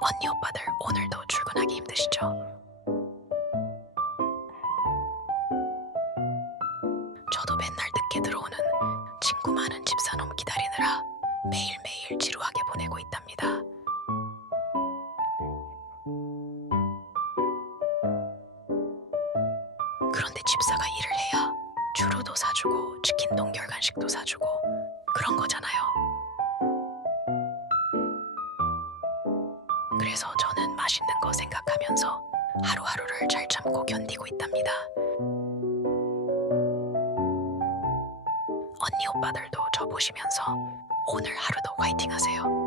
언니 오빠들 오늘도 출근하기 힘드시죠? 저도 맨날 늦게 들어오는 친구 많은 집사놈 기다리느라 매일매일 지루하게 보내고 있답니다. 그런데 집사가 일을 해야 주루도 사주고 치킨 동결 간식도 사주고 그런 거잖아요. 그래서 저는 맛있는 거 생각하면서 하루하루를 잘 참고 견디고 있답니다. 언니 오빠들도 저 보시면서 오늘 하루도 화이팅 하세요.